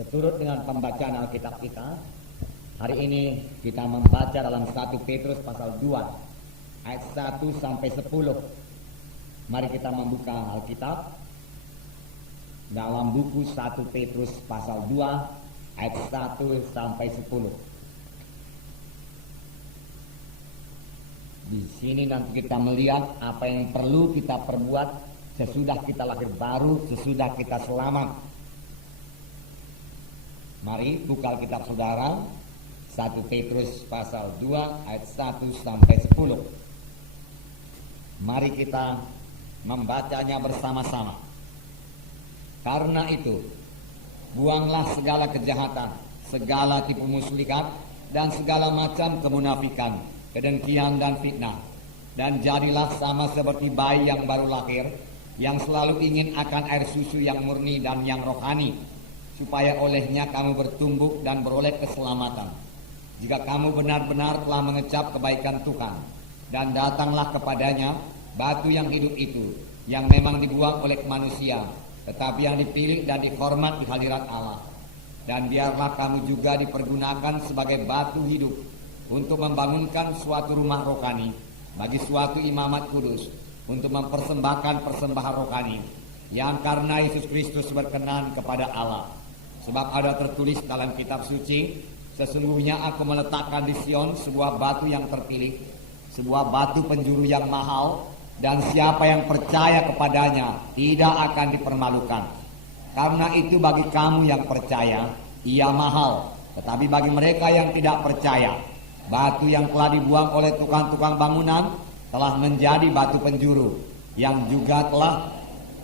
Seturut dengan pembacaan Alkitab kita, hari ini kita membaca dalam 1 Petrus pasal 2 ayat 1 sampai 10. Mari kita membuka Alkitab dalam buku 1 Petrus pasal 2 ayat 1 sampai 10. Di sini nanti kita melihat apa yang perlu kita perbuat sesudah kita lahir baru, sesudah kita selamat. Mari buka Alkitab saudara, 1 Petrus pasal 2 ayat 1 sampai 10. Mari kita membacanya bersama-sama. Karena itu, buanglah segala kejahatan, segala tipu muslihat, dan segala macam kemunafikan, kedengkian dan fitnah. Dan jadilah sama seperti bayi yang baru lahir, yang selalu ingin akan air susu yang murni dan yang rohani, supaya olehnya kamu bertumbuh dan beroleh keselamatan. Jika kamu benar-benar telah mengecap kebaikan Tuhan, dan datanglah kepadanya batu yang hidup itu, yang memang dibuang oleh manusia, tetapi yang dipilih dan dihormat di hadirat Allah. Dan biarlah kamu juga dipergunakan sebagai batu hidup untuk membangunkan suatu rumah rohani bagi suatu imamat kudus, untuk mempersembahkan persembahan rohani yang karena Yesus Kristus berkenan kepada Allah. Sebab ada tertulis dalam kitab suci, sesungguhnya aku meletakkan di Sion sebuah batu yang terpilih, sebuah batu penjuru yang mahal, dan siapa yang percaya kepadanya tidak akan dipermalukan. Karena itu bagi kamu yang percaya, ia mahal. Tetapi bagi mereka yang tidak percaya, batu yang telah dibuang oleh tukang-tukang bangunan telah menjadi batu penjuru, yang juga telah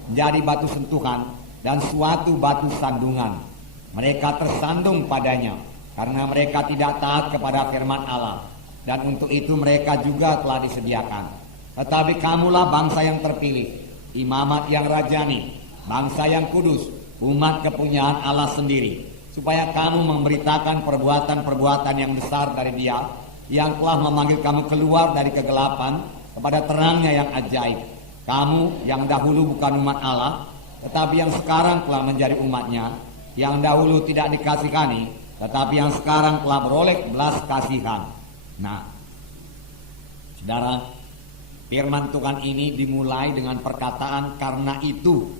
menjadi batu sentuhan dan suatu batu sandungan. Mereka tersandung padanya karena mereka tidak taat kepada firman Allah, dan untuk itu mereka juga telah disediakan. Tetapi kamulah bangsa yang terpilih, imamat yang rajani, bangsa yang kudus, umat kepunyaan Allah sendiri, supaya kamu memberitakan perbuatan-perbuatan yang besar dari Dia, yang telah memanggil kamu keluar dari kegelapan kepada terangnya yang ajaib. Kamu yang dahulu bukan umat Allah, tetapi yang sekarang telah menjadi umatnya, yang dahulu tidak dikasihani, tetapi yang sekarang telah beroleh belas kasihan. Nah, saudara, firman Tuhan ini dimulai dengan perkataan karena itu.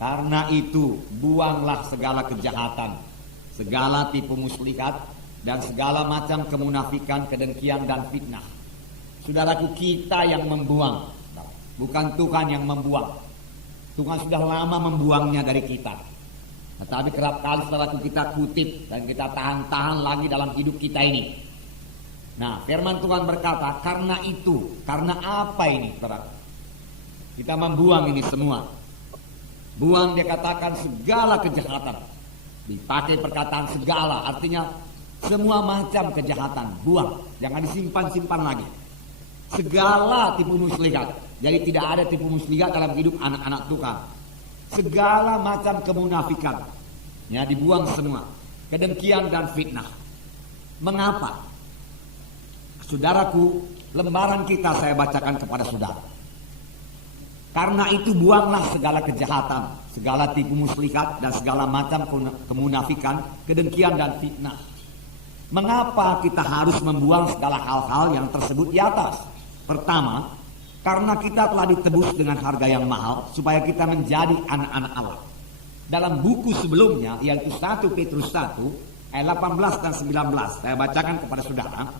Karena itu, buanglah segala kejahatan, segala tipu muslihat, dan segala macam kemunafikan, kedengkian, dan fitnah. Saudaraku, kita yang membuang, bukan Tuhan yang membuang. Tuhan sudah lama membuangnya dari kita. Tetapi kerap kali saudaraku kita kutip dan kita tahan-tahan lagi dalam hidup kita ini. Nah, firman Tuhan berkata, karena itu. Karena apa ini, saudara? Kita membuang ini semua. Buang, dia katakan segala kejahatan. Dipakai perkataan segala, artinya semua macam kejahatan. Buang, jangan disimpan-simpan lagi. Segala tipu muslihat. Jadi tidak ada tipu muslihat dalam hidup anak-anak Tuhan. Segala macam kemunafikan, ya, dibuang semua. Kedengkian dan fitnah. Mengapa? Saudaraku, lembaran kita saya bacakan kepada saudara. Karena itu buanglah segala kejahatan, segala tipu muslihat, dan segala macam kemunafikan, kedengkian dan fitnah. Mengapa kita harus membuang segala hal-hal yang tersebut di atas? Pertama, karena kita telah ditebus dengan harga yang mahal, supaya kita menjadi anak-anak Allah. Dalam buku sebelumnya, yaitu 1 Petrus 1 ayat 18 dan 19, saya bacakan kepada saudara.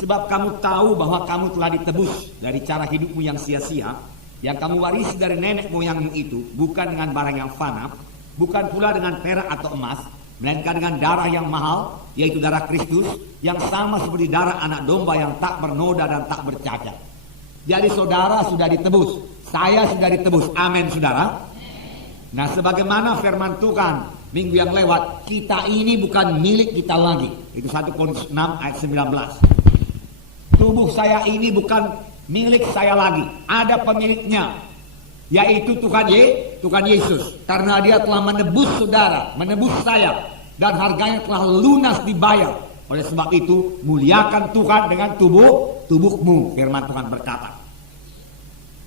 Sebab kamu tahu bahwa kamu telah ditebus dari cara hidupmu yang sia-sia, yang kamu warisi dari nenek moyangmu itu, bukan dengan barang yang fana, bukan pula dengan perak atau emas, melainkan dengan darah yang mahal, yaitu darah Kristus, yang sama seperti darah anak domba yang tak bernoda dan tak bercacat. Jadi saudara sudah ditebus, saya sudah ditebus, amin saudara. Nah, sebagaimana firman Tuhan minggu yang lewat, kita ini bukan milik kita lagi. Itu 1 Korintus 6 ayat 19. Tubuh saya ini bukan milik saya lagi, ada pemiliknya, yaitu Tuhan Yesus. Karena dia telah menebus saudara, menebus saya, dan harganya telah lunas dibayar. Oleh sebab itu, muliakan Tuhan dengan tubuhmu, firman Tuhan berkata.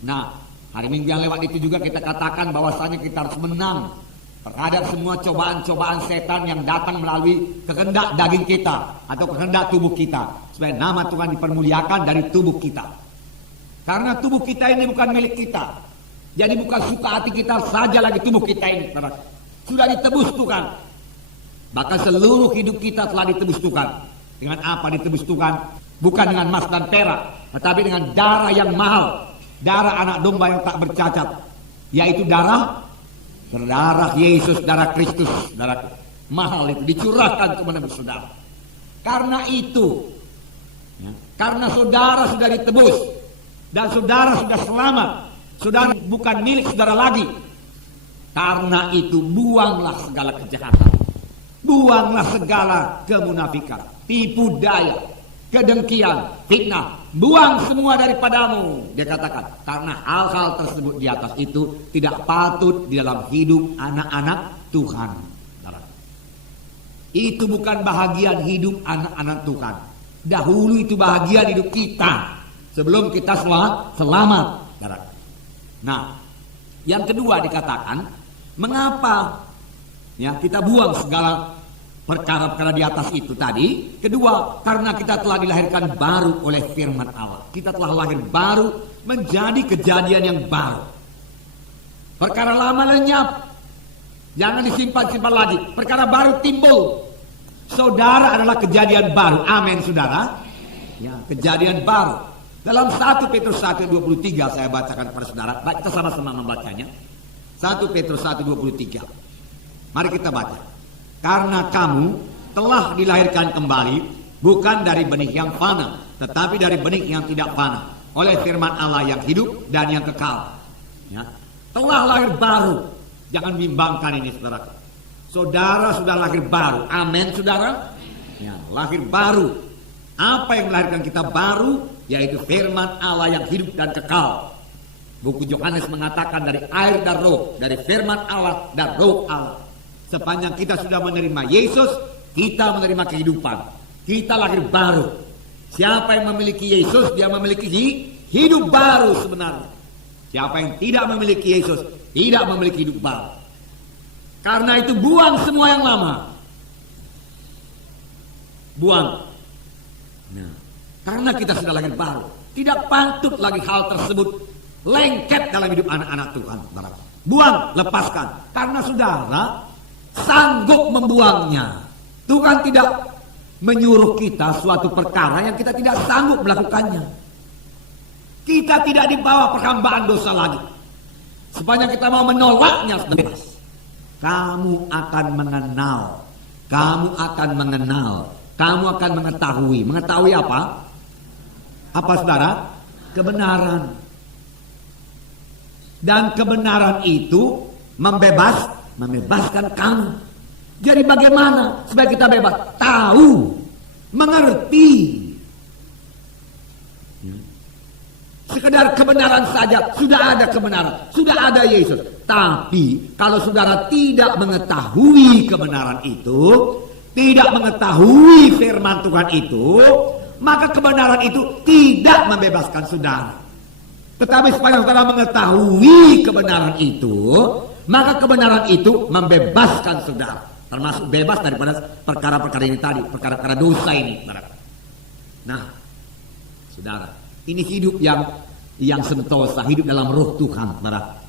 Nah, hari Minggu yang lewat itu juga kita katakan bahwasanya kita harus menang terhadap semua cobaan-cobaan setan yang datang melalui kehendak daging kita atau kehendak tubuh kita, supaya nama Tuhan dipermuliakan dari tubuh kita. Karena tubuh kita ini bukan milik kita, jadi bukan suka hati kita saja lagi tubuh kita ini, sudah ditebus Tuhan. Bahkan seluruh hidup kita telah ditebus Tuhan. Dengan apa ditebus Tuhan? Bukan dengan emas dan perak, tetapi dengan darah yang mahal, darah anak domba yang tak bercacat, yaitu darah Yesus, darah Kristus, darah mahal itu dicurahkan kepada saudara. Karena itu, karena saudara sudah ditebus dan saudara sudah selamat, saudara bukan milik saudara lagi. Karena itu buanglah segala kejahatan, buanglah segala kemunafikan, tipu daya, kedengkian, fitnah, buang semua daripadamu. Dia katakan, karena hal-hal tersebut di atas itu tidak patut di dalam hidup anak-anak Tuhan. Itu bukan bahagian hidup anak-anak Tuhan. Dahulu itu bahagian hidup kita sebelum kita selamat. Nah, yang kedua dikatakan, mengapa kita buang segala perkara-perkara di atas itu tadi? Kedua, karena kita telah dilahirkan baru oleh firman Allah. Kita telah lahir baru menjadi kejadian yang baru. Perkara lama lenyap, jangan disimpan-simpan lagi. Perkara baru timbul. Saudara adalah kejadian baru. Amin, saudara. Ya, kejadian baru. Dalam 1 Petrus 1:23 saya bacakan kepada saudara. Baik, kita sama-sama membacanya. 1 Petrus 1:23. Mari kita baca. Karena kamu telah dilahirkan kembali bukan dari benih yang fana, tetapi dari benih yang tidak fana, oleh firman Allah yang hidup dan yang kekal. Ya. Telah lahir baru. Jangan bimbangkan ini, saudara. Saudara sudah lahir baru. Amin, saudara. Ya, lahir baru. Apa yang melahirkan kita baru? Yaitu firman Allah yang hidup dan kekal. Buku Yohanes mengatakan dari air dan roh, dari firman Allah dan roh Allah. Sepanjang kita sudah menerima Yesus, kita menerima kehidupan. Kita lahir baru. Siapa yang memiliki Yesus, dia memiliki hidup baru sebenarnya. Siapa yang tidak memiliki Yesus, tidak memiliki hidup baru. Karena itu buang semua yang lama. Buang. Nah, karena kita sudah lahir baru, tidak patut lagi hal tersebut lengket dalam hidup anak-anak Tuhan. Buang, lepaskan. Karena saudara sanggup membuangnya. Tuhan tidak menyuruh kita suatu perkara yang kita tidak sanggup melakukannya. Kita tidak dibawa perhambaan dosa lagi. Sepanjang kita mau menolaknya bebas. Kamu akan mengenal. Kamu akan mengenal. Kamu akan mengetahui. Mengetahui apa? Apa, saudara? Kebenaran. Dan kebenaran itu membebaskan kamu. Jadi bagaimana supaya kita bebas? Tahu, mengerti. Sekedar kebenaran saja, sudah ada kebenaran, sudah ada Yesus. Tapi kalau saudara tidak mengetahui kebenaran itu, tidak mengetahui firman Tuhan itu, maka kebenaran itu tidak membebaskan saudara. Tetapi supaya saudara mengetahui kebenaran itu, maka kebenaran itu membebaskan saudara, termasuk bebas daripada perkara-perkara ini tadi, perkara-perkara dosa ini. Nah, saudara, ini hidup yang sentosa, hidup dalam roh Tuhan, saudara.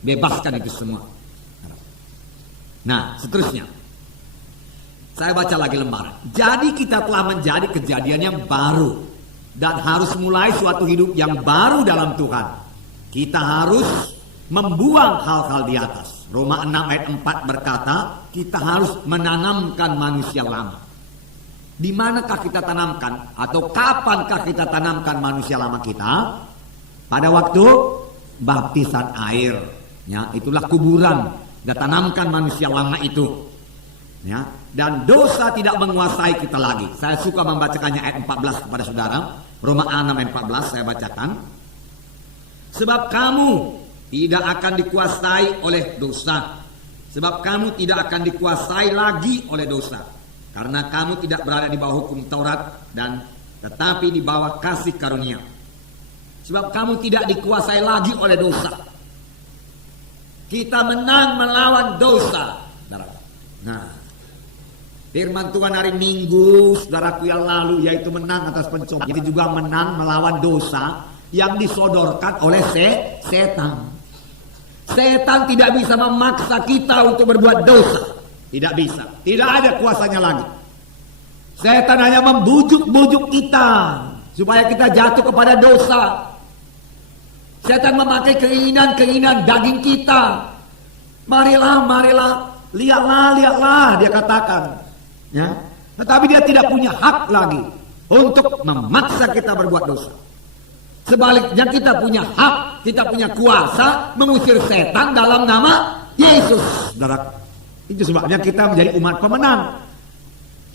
Bebaskan itu semua. Nah, seterusnya saya baca lagi lembaran. Jadi kita telah menjadi kejadian yang baru dan harus mulai suatu hidup yang baru dalam Tuhan. Kita harus membuang hal-hal di atas. Roma 6 ayat 4 berkata, kita harus menanamkan manusia lama. Di manakah kita tanamkan? Atau kapankah kita tanamkan manusia lama kita? Pada waktu baptisan air. Ya, itulah kuburan. Kita tanamkan manusia lama itu. Ya, dan dosa tidak menguasai kita lagi. Saya suka membacakannya ayat 14 kepada saudara. Roma 6 ayat 14 saya bacakan. Sebab kamu tidak akan dikuasai oleh dosa. Sebab kamu tidak akan dikuasai lagi oleh dosa. Karena kamu tidak berada di bawah hukum Taurat dan tetapi di bawah kasih karunia. Sebab kamu tidak dikuasai lagi oleh dosa. Kita menang melawan dosa. Nah, firman Tuhan hari Minggu saudaraku yang lalu yaitu menang atas pencobaan. Ini juga menang melawan dosa yang disodorkan oleh setan. Setan tidak bisa memaksa kita untuk berbuat dosa. Tidak bisa. Tidak ada kuasanya lagi. Setan hanya membujuk-bujuk kita supaya kita jatuh kepada dosa. Setan memakai keinginan-keinginan daging kita. Marilah, lihatlah, dia katakan. Ya. Tetapi dia tidak punya hak lagi untuk memaksa kita berbuat dosa. Sebaliknya kita punya hak, kita punya kuasa mengusir setan dalam nama Yesus. Itu sebabnya kita menjadi umat pemenang.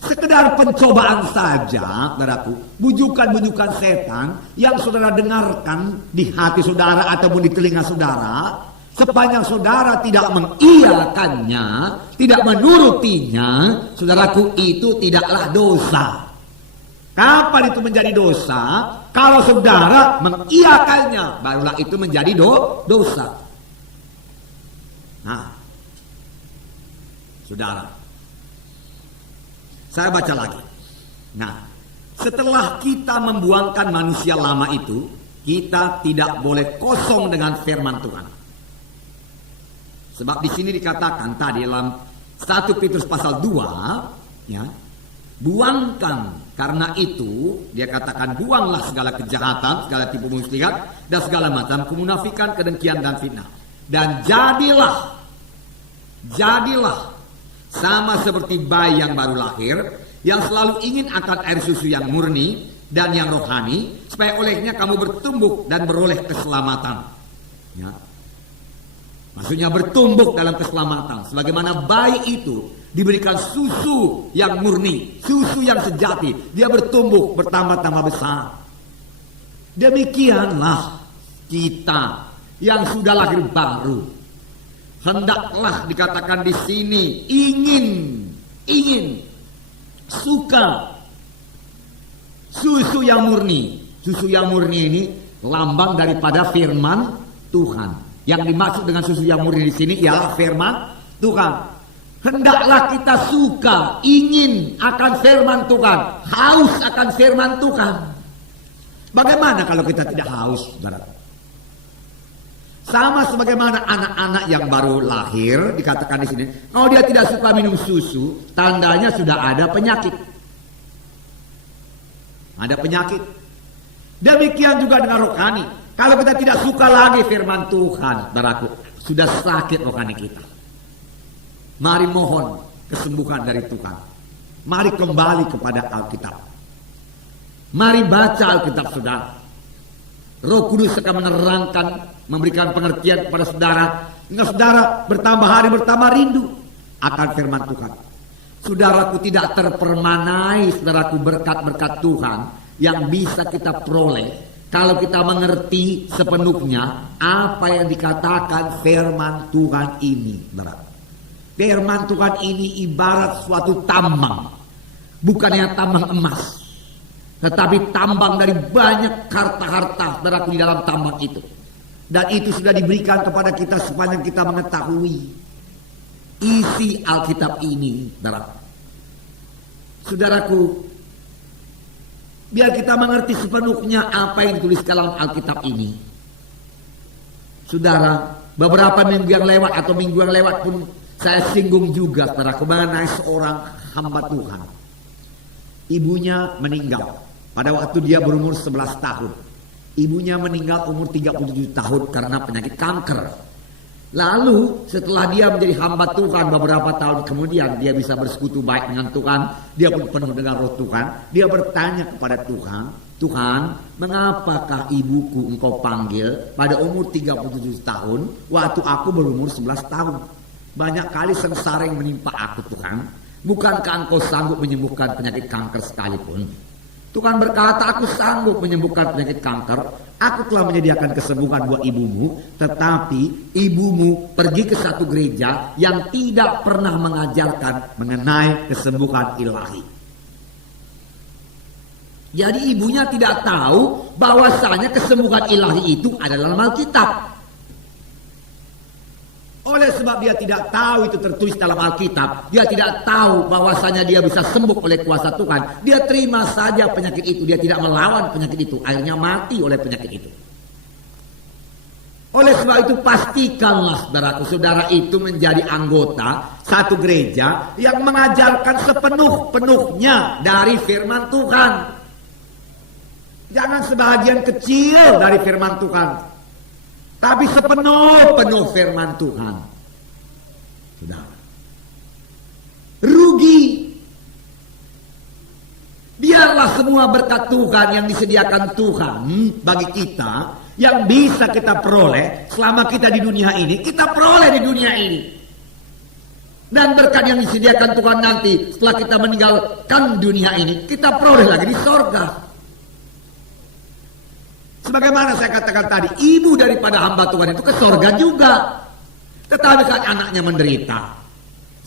Sekedar pencobaan saja, saudaraku, bujukan-bujukan setan yang saudara dengarkan di hati saudara ataupun di telinga saudara, sepanjang saudara tidak mengiyakannya, tidak menurutinya, saudaraku, itu tidaklah dosa. Kapan itu menjadi dosa? Kalau saudara mengiyakannya, barulah itu menjadi dosa. Nah, saudara, saya baca lagi. Nah, setelah kita membuangkan manusia lama itu, kita tidak boleh kosong dengan firman Tuhan. Sebab di sini dikatakan tadi dalam 1 Petrus pasal 2, ya, buangkan. Karena itu dia katakan buanglah segala kejahatan, segala tipu muslihat dan segala macam kemunafikan, kedengkian dan fitnah. Dan jadilah sama seperti bayi yang baru lahir, yang selalu ingin akan air susu yang murni dan yang rohani, supaya olehnya kamu bertumbuh dan beroleh keselamatan. Ya. Maksudnya bertumbuh dalam keselamatan. Sebagaimana bayi itu diberikan susu yang murni, susu yang sejati, dia bertumbuh, bertambah-tambah besar. Demikianlah kita yang sudah lahir baru, hendaklah dikatakan di sini ingin suka susu yang murni. Susu yang murni ini lambang daripada firman Tuhan. Yang dimaksud dengan susu yang murni di sini ialah firman Tuhan. Hendaklah kita suka, ingin akan firman Tuhan, haus akan firman Tuhan. Bagaimana kalau kita tidak haus, saudara? Sama sebagaimana anak-anak yang baru lahir, dikatakan di sini, kalau dia tidak suka minum susu, tandanya sudah ada penyakit. Ada penyakit. Demikian juga dengan rohani. Kalau kita tidak suka lagi firman Tuhan, saudaraku, sudah sakit rohani kita. Mari mohon kesembuhan dari Tuhan. Mari kembali kepada Alkitab. Mari baca Alkitab saudara. Roh Kudus akan menerangkan, memberikan pengertian kepada saudara, hingga saudara bertambah hari bertambah rindu akan firman Tuhan. Saudaraku, tidak terpermanai saudaraku berkat-berkat Tuhan yang bisa kita peroleh kalau kita mengerti sepenuhnya apa yang dikatakan firman Tuhan ini. Firman Tuhan ini ibarat suatu tambang. Bukannya tambang emas, tetapi tambang dari banyak harta-harta di dalam tambang itu. Dan itu sudah diberikan kepada kita sepanjang kita mengetahui isi Alkitab ini. Saudaraku, biar kita mengerti sepenuhnya apa yang ditulis dalam Alkitab ini. Saudara, beberapa minggu yang lewat atau minggu yang lewat pun saya singgung juga, saudara, mengenai seorang hamba Tuhan. Ibunya meninggal pada waktu dia berumur 11 tahun. Ibunya meninggal umur 37 tahun karena penyakit kanker. Lalu setelah dia menjadi hamba Tuhan beberapa tahun kemudian, dia bisa bersekutu baik dengan Tuhan. Dia pun penuh dengan roh Tuhan. Dia bertanya kepada Tuhan, Tuhan, mengapakah ibuku engkau panggil pada umur 37 tahun waktu aku berumur 11 tahun? Banyak kali sengsara yang menimpa aku, Tuhan. Bukankah engkau sanggup menyembuhkan penyakit kanker sekalipun? Tuhan berkata, aku sanggup menyembuhkan penyakit kanker. Aku telah menyediakan kesembuhan buat ibumu. Tetapi ibumu pergi ke satu gereja yang tidak pernah mengajarkan mengenai kesembuhan ilahi. Jadi ibunya tidak tahu bahwasanya kesembuhan ilahi itu adalah dalam Alkitab. sebab dia tidak tahu itu tertulis dalam Alkitab, dia tidak tahu bahwasanya dia bisa sembuh oleh kuasa Tuhan, dia terima saja penyakit itu, dia tidak melawan penyakit itu, akhirnya mati oleh penyakit itu. Oleh sebab itu pastikanlah saudara itu menjadi anggota satu gereja yang mengajarkan sepenuh-penuhnya dari firman Tuhan. Jangan sebagian kecil dari firman Tuhan, tapi sepenuh-penuh firman Tuhan. Saudara, rugi. Biarlah semua berkat Tuhan yang disediakan Tuhan bagi kita, yang bisa kita peroleh selama kita di dunia ini, kita peroleh di dunia ini. Dan berkat yang disediakan Tuhan nanti setelah kita meninggalkan dunia ini, kita peroleh lagi di sorga. Sebagaimana saya katakan tadi, ibu daripada hamba Tuhan itu ke sorga juga. Tetapi kan anaknya menderita.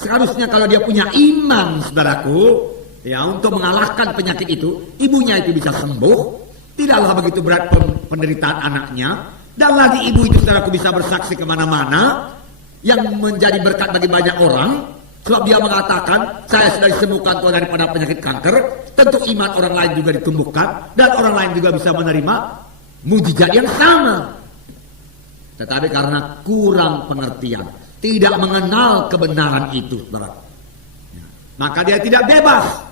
Seharusnya kalau dia punya iman, saudaraku, ya, untuk mengalahkan penyakit itu, ibunya itu bisa sembuh. Tidaklah begitu berat penderitaan anaknya. Dan lagi ibu itu, saudaraku, bisa bersaksi kemana-mana, yang menjadi berkat bagi banyak orang. Sebab dia mengatakan, saya sudah disembuhkan Tuhan daripada penyakit kanker. Tentu iman orang lain juga ditumbuhkan, dan orang lain juga bisa menerima mujizat yang sama. Tetapi karena kurang pengertian, tidak mengenal kebenaran itu, maka dia tidak bebas.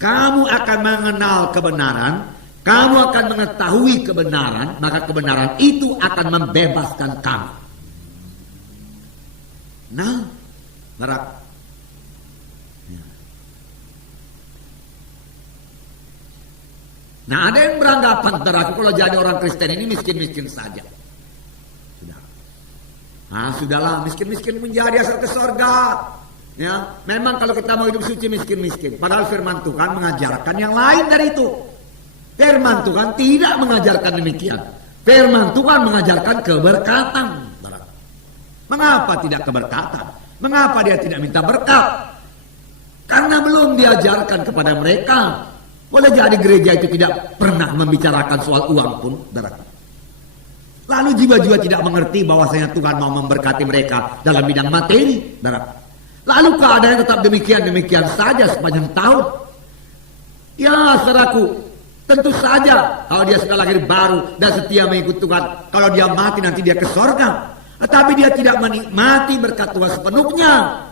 Kamu akan mengenal kebenaran, kamu akan mengetahui kebenaran, maka kebenaran itu akan membebaskan kamu. Nah, nah, ada yang beranggapan, saudaraku, kalau jadi orang Kristen ini miskin-miskin saja. Nah, sudahlah, miskin-miskin menjadi asal ke sorga. Ya, memang kalau kita mau hidup suci miskin-miskin. Padahal firman Tuhan mengajarkan yang lain dari itu. Firman Tuhan tidak mengajarkan demikian. Firman Tuhan mengajarkan keberkatan. Mengapa tidak keberkatan? Mengapa dia tidak minta berkat? Karena belum diajarkan kepada mereka. Boleh jadi gereja itu tidak pernah membicarakan soal uang pun, saudara. Lalu jiwa-jiwa tidak mengerti bahwasanya Tuhan mau memberkati mereka dalam bidang materi, saudara. Lalu keadaan tetap demikian saja sepanjang tahun. Ya, saudaraku, tentu saja kalau dia sudah lahir baru dan setia mengikut Tuhan, kalau dia mati nanti dia ke sorga. Tetapi dia tidak menikmati berkat Tuhan sepenuhnya.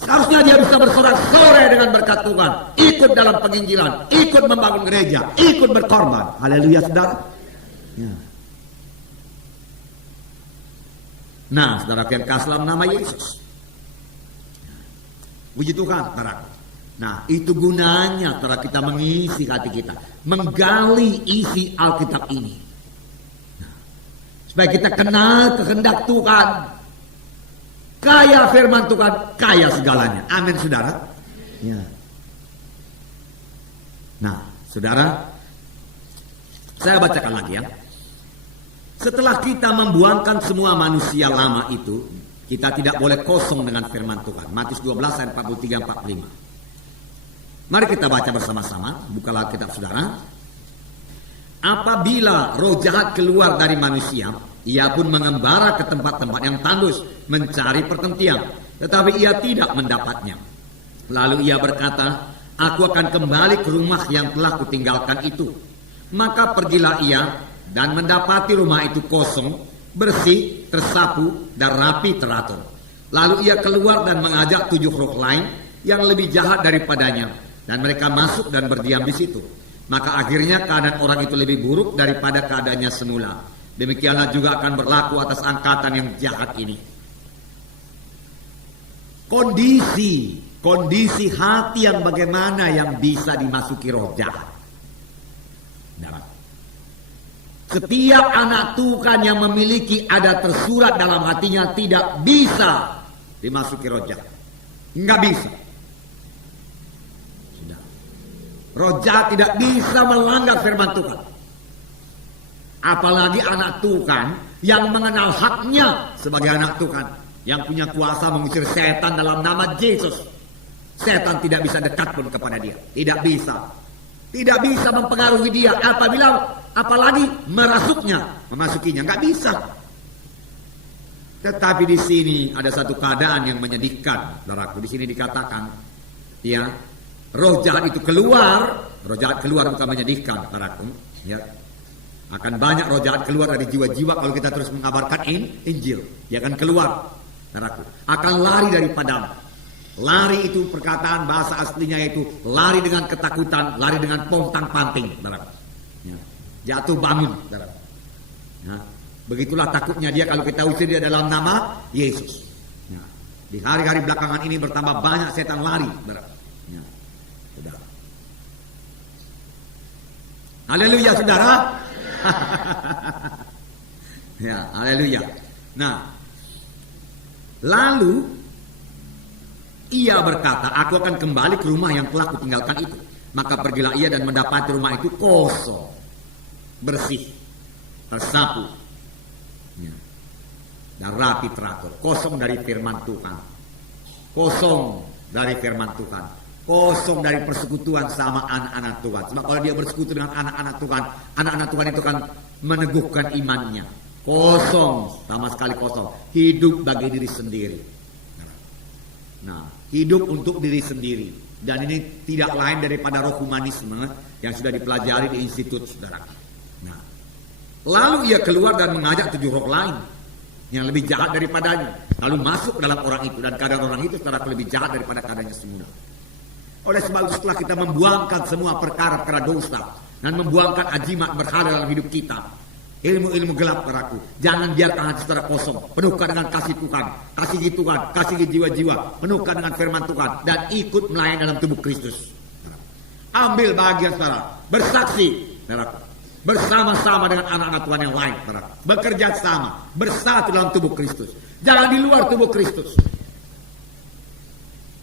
Seharusnya dia bisa bersorak-sorai dengan berkat Tuhan, ikut dalam penginjilan, ikut membangun gereja, ikut berkorban. Haleluya, saudara. Ya. Nah, saudara yang kasih dalam nama Yesus. Puji Tuhan, saudara. Nah, itu gunanya, saudara, kita mengisi hati kita, menggali isi Alkitab ini. Nah, supaya kita kenal kehendak Tuhan. Kaya firman Tuhan, kaya segalanya. Amin, saudara. Ya. Nah, saudara, saya bacakan lagi ya. Setelah kita membuangkan semua manusia lama itu, kita tidak boleh kosong dengan firman Tuhan. Matius 12 ayat 43-45. Mari kita baca bersama-sama. Bukalah kitab saudara. Apabila roh jahat keluar dari manusia, ia pun mengembara ke tempat-tempat yang tandus, mencari perhentian, tetapi ia tidak mendapatnya. Lalu ia berkata, aku akan kembali ke rumah yang telah kutinggalkan itu. Maka pergilah ia dan mendapati rumah itu kosong, bersih, tersapu, dan rapi teratur. Lalu ia keluar dan mengajak 7 roh lain yang lebih jahat daripadanya, dan mereka masuk dan berdiam di situ. Maka akhirnya keadaan orang itu lebih buruk daripada keadaannya semula. Demikianlah juga akan berlaku atas angkatan yang jahat ini. Kondisi hati yang bagaimana yang bisa dimasuki roh jahat. Setiap anak Tuhan yang memiliki ada tersurat dalam hatinya tidak bisa dimasuki roh jahat. Enggak bisa. Sudah. Roh jahat tidak bisa melanggar firman Tuhan. Apalagi anak Tuhan yang mengenal haknya sebagai anak Tuhan, yang punya kuasa mengusir setan dalam nama Yesus. Setan tidak bisa dekat pun kepada dia. Tidak bisa. Tidak bisa mempengaruhi dia apabila apalagi memasukinya. Enggak bisa. Tetapi di sini ada satu keadaan yang menyedihkan, saudaraku. Di sini dikatakan, ya, roh jahat itu keluar. Roh jahat keluar bukan menyedihkan, saudaraku. Ya, akan banyak roh jahat keluar dari jiwa-jiwa kalau kita terus mengabarkan Injil. Dia akan keluar, saudaraku. Akan lari daripadamu. Lari itu perkataan bahasa aslinya yaitu lari dengan ketakutan, lari dengan pontang-panting, saudaraku. Ya, jatuh bangun, saudaraku. Ya. Begitulah takutnya dia kalau kita usir dia dalam nama Yesus. Ya. Di hari-hari belakangan ini bertambah banyak setan lari. Ya. Saudara. Haleluya, saudara. Ya, haleluya. Nah, lalu ia berkata, aku akan kembali ke rumah yang telah kutinggalkan itu. Maka pergilah ia dan mendapati rumah itu kosong, bersih, tersapu, dan rapi teratur, kosong dari firman Tuhan, kosong dari firman Tuhan, kosong dari persekutuan sama anak-anak Tuhan. Sebab kalau dia bersekutu dengan anak-anak Tuhan itu kan meneguhkan imannya. Kosong, sama sekali kosong, hidup bagi diri sendiri. Nah, hidup untuk diri sendiri, dan ini tidak lain daripada roh humanisme yang sudah dipelajari di institut, saudara. Nah, lalu ia keluar dan mengajak 7 roh lain yang lebih jahat daripadanya, lalu masuk dalam orang itu, dan keadaan orang itu secara lebih jahat daripada keadaannya semula. Oleh sebab itu setelah kita membuangkan semua perkara-perkara dosa dan membuangkan ajimat berhala dalam hidup kita, ilmu-ilmu gelap, saudaraku, jangan biarkan hati saudara kosong. Penuhkan dengan kasih Tuhan, kasih Tuhan, kasih jiwa-jiwa, penuhkan dengan firman Tuhan, dan ikut melayani dalam tubuh Kristus. Ambil bagian, saudara, bersaksi, saudaraku, bersama-sama dengan anak-anak Tuhan yang lain, saudara. Bekerja sama, bersatu dalam tubuh Kristus. Jangan di luar tubuh Kristus.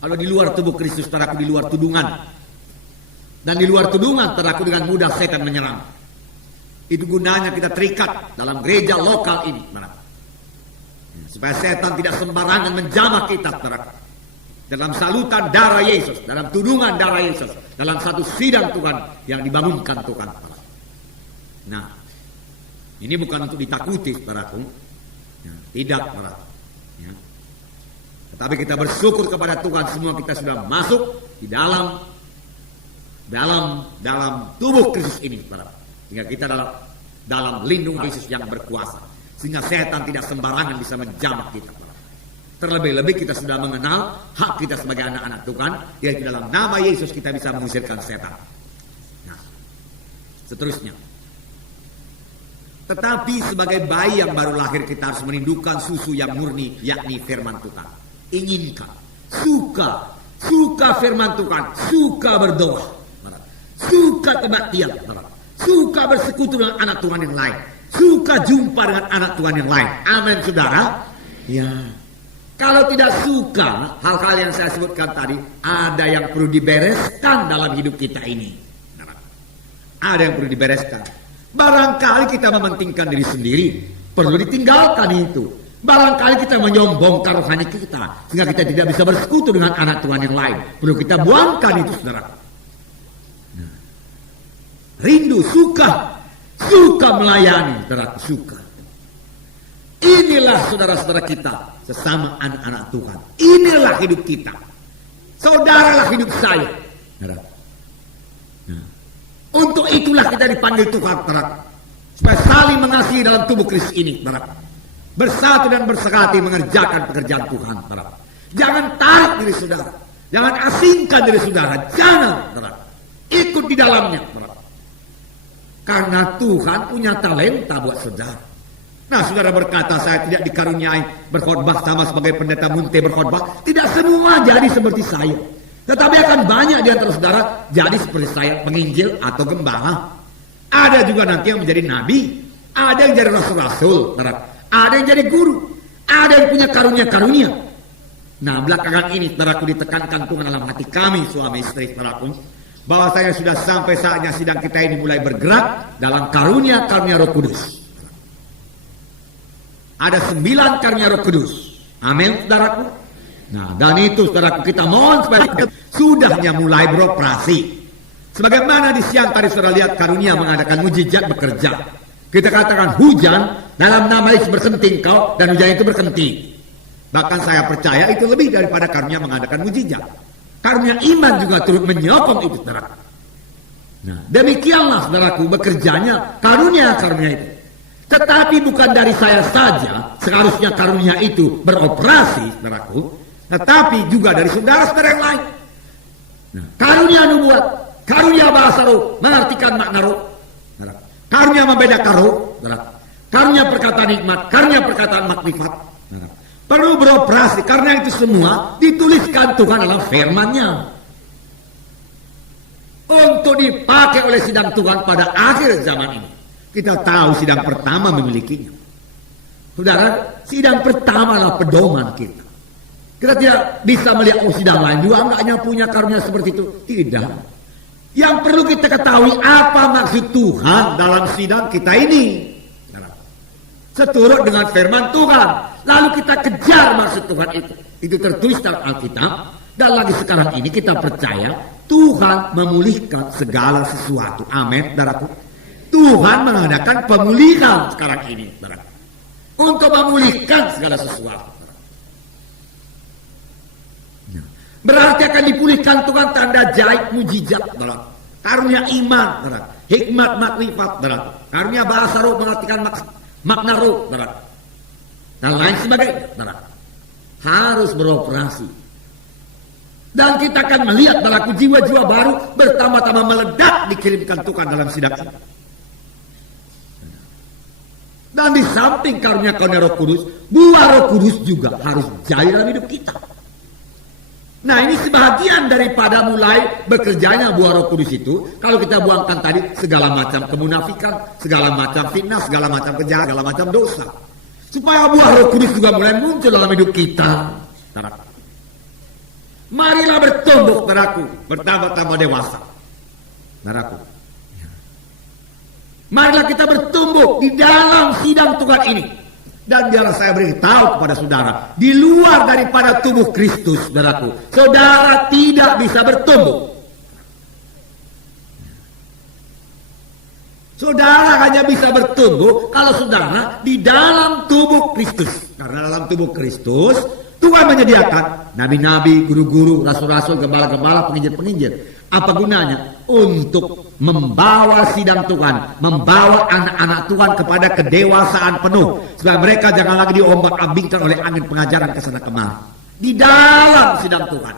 Kalau di luar tubuh Kristus, saudaraku, di luar tudungan. Dan di luar tudungan, saudaraku, dengan mudah setan menyerang. Itu gunanya kita terikat dalam gereja lokal ini, saudaraku. Supaya setan tidak sembarangan menjamah kita, saudaraku. Dalam salutan darah Yesus, dalam tudungan darah Yesus, dalam satu sidang Tuhan yang dibangunkan Tuhan. Nah, ini bukan untuk ditakuti, saudaraku. Ya, tidak, saudaraku. Ya. Tetapi kita bersyukur kepada Tuhan, semua kita sudah masuk di dalam tubuh Kristus ini, saudaraku. Sehingga kita dalam lindung Yesus yang berkuasa, sehingga setan tidak sembarangan bisa menjamah kita, saudaraku. Terlebih-lebih kita sudah mengenal hak kita sebagai anak-anak Tuhan, yaitu dalam nama Yesus kita bisa mengusirkan setan. Nah, seterusnya. Tetapi sebagai bayi yang baru lahir kita harus merindukan susu yang murni, yakni firman Tuhan. Inginkan, suka firman Tuhan, suka berdoa, suka kebaktian, suka bersekutu dengan anak Tuhan yang lain, suka jumpa dengan anak Tuhan yang lain. Amin, saudara. Ya. Kalau tidak suka hal-hal yang saya sebutkan tadi, ada yang perlu dibereskan dalam hidup kita ini. Ada yang perlu dibereskan. Barangkali kita mementingkan diri sendiri, perlu ditinggalkan itu. Barangkali kita menyombongkan rohani kita, sehingga kita tidak bisa bersekutu dengan anak Tuhan yang lain. Perlu kita buangkan itu, saudara. Nah, rindu, suka melayani, saudara, suka. Inilah saudara-saudara kita, sesama anak-anak Tuhan. Inilah hidup kita. Saudaralah hidup saya. Nah, untuk itulah kita dipanggil Tuhan, saudara. Supaya saling mengasihi dalam tubuh Kristus ini, saudara. Bersatu dan bersekati mengerjakan pekerjaan Tuhan, saudara. Jangan tarik diri saudara. Jangan asingkan diri saudara. Jangan, saudara. Ikut di dalamnya, saudara. Karena Tuhan punya talenta buat saudara. Nah, saudara berkata, saya tidak dikaruniai berkhotbah sama sebagai pendeta Munte berkhotbah. Tidak semua jadi seperti saya. Tetapi akan banyak di antara saudara jadi seperti saya, penginjil atau gembala. Ada juga nanti yang menjadi nabi. Ada yang jadi rasul-rasul, saudara. Ada yang jadi guru. Ada yang punya karunia-karunia. Nah, belakangan ini, saudaraku, ditekankan Tuhan dalam hati kami, suami istri, saudaraku, bahwa saya sudah sampai saatnya sidang kita ini mulai bergerak dalam karunia-karunia Roh Kudus. Ada 9 karunia Roh Kudus. Amin, saudaraku. Nah, dan itu, saudaraku, kita mohon supaya sudahnya mulai beroperasi. Sebagaimana di siang tadi saudara lihat karunia mengadakan mujizat bekerja. Kita katakan hujan Dalam nama Yesus berhenti engkau dan hujan itu berhenti. Bahkan saya percaya itu lebih daripada karunia mengadakan mujizat. Karunia iman juga turut menyokong itu, saudaraku. Nah, demikianlah saudaraku bekerjanya karunia-karunia itu. Tetapi bukan dari saya saja seharusnya karunia itu beroperasi, saudaraku, tetapi juga dari saudara-saudara yang lain. Nah, karunia nubuat, karunia bahasa roh, mengartikan makna roh, karunia membedakan roh, karunia perkataan hikmat, karunia perkataan makrifat, perlu beroperasi karena itu semua dituliskan Tuhan dalam firman-Nya untuk dipakai oleh sidang Tuhan pada akhir zaman ini. Kita tahu sidang pertama memilikinya. Saudara, sidang pertama adalah pedoman kita. Kita tidak bisa melihat sidang lain juga enggaknya punya karunia seperti itu. Tidak. Yang perlu kita ketahui apa maksud Tuhan dalam sidang kita ini. Seturut dengan firman Tuhan. Lalu kita kejar maksud Tuhan itu. Itu tertulis dalam Alkitab. Dan lagi sekarang ini kita percaya Tuhan memulihkan segala sesuatu. Amin, saudaraku. Tuhan mengadakan pemulihan sekarang ini, saudaraku, untuk memulihkan segala sesuatu. Berarti akan dipulihkan Tuhan tanda jahit mujizat, saudaraku. Karunia iman, saudaraku. Hikmat makrifat, saudaraku. Karunia bahasa roh mengartikan makna roh, saudaraku. Dan lain sebagainya, saudaraku. Harus beroperasi. Dan kita akan melihat berlaku jiwa-jiwa baru bertambah-tambah meledak dikirimkan Tuhan dalam sidang ini. Dan di samping karunia-karunia Roh Kudus, buah Roh Kudus juga harus jaya dalam hidup kita. Nah, ini sebahagian daripada mulai bekerjanya buah Roh Kudus itu. Kalau kita buangkan tadi segala macam kemunafikan, segala macam fitnah, segala macam kejahatan, segala macam dosa. Supaya buah Roh Kudus juga mulai muncul dalam hidup kita. Marilah bertumbuh, saudaraku, bertambah-tambah dewasa, saudaraku. Marilah kita bertumbuh di dalam sidang Tuhan ini. Dan biarlah saya beritahu kepada saudara, di luar daripada tubuh Kristus, saudaraku, saudara tidak bisa bertumbuh. Saudara hanya bisa bertumbuh kalau saudara di dalam tubuh Kristus. Karena dalam tubuh Kristus Tuhan menyediakan nabi-nabi, guru-guru, rasul-rasul, gembala-gembala, penginjil-penginjil. Apa gunanya? Untuk membawa sidang Tuhan, membawa anak-anak Tuhan kepada kedewasaan penuh, supaya mereka jangan lagi diombak-ambingkan oleh angin pengajaran kesana kemari. Di dalam sidang Tuhan.